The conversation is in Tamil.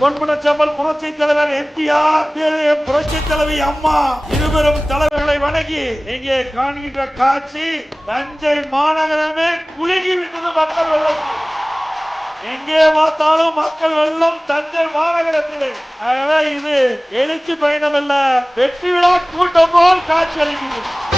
பொன்முனச்செம்மல் புரட்சி தலைவர் எம்ஜிஆர், புரட்சி தலைவி அம்மா இருவரும் தலைவர்களை வணங்கி இங்கே காண்கின்ற காட்சி தஞ்சை மாநகரமே குலுங்கிவிட்டது மக்கள் வெள்ளம். எங்கே பார்த்தாலும் மக்கள் வெள்ளம் தஞ்சை மாநகரத்திலே. ஆகவே இது எழுச்சி பயணம் அல்ல, வெற்றி விழா கூட்டம் போல் காட்சி அளிக்கிறது.